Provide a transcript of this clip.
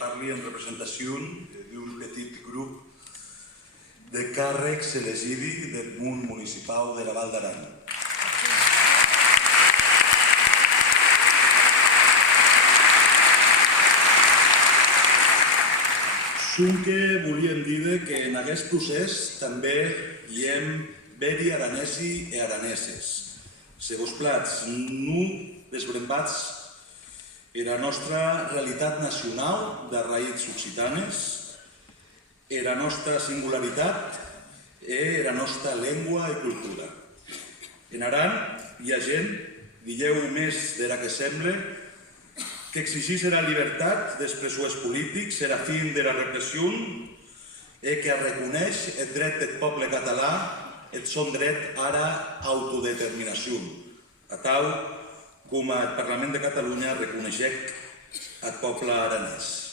parli en representació d'un petit grup de càrrecs elegits del món municipal de la Val d'Aran. Sonque volíem dir que en aquest procés també hi hem veri aranesi e araneses. Se vos plats, nu desbrembats era nostra realitat nacional de raïts occitanes, era nostra singularitat e era nostra llengua i cultura. En Aran hi ha gent, digueu més d'era que sembla, que exigís la llibertat dels presos polítics, la fi de la repressió i que reconeix el dret del poble català, el son dret ara a autodeterminació, a tal com el Parlament de Catalunya reconeixec al poble aranès.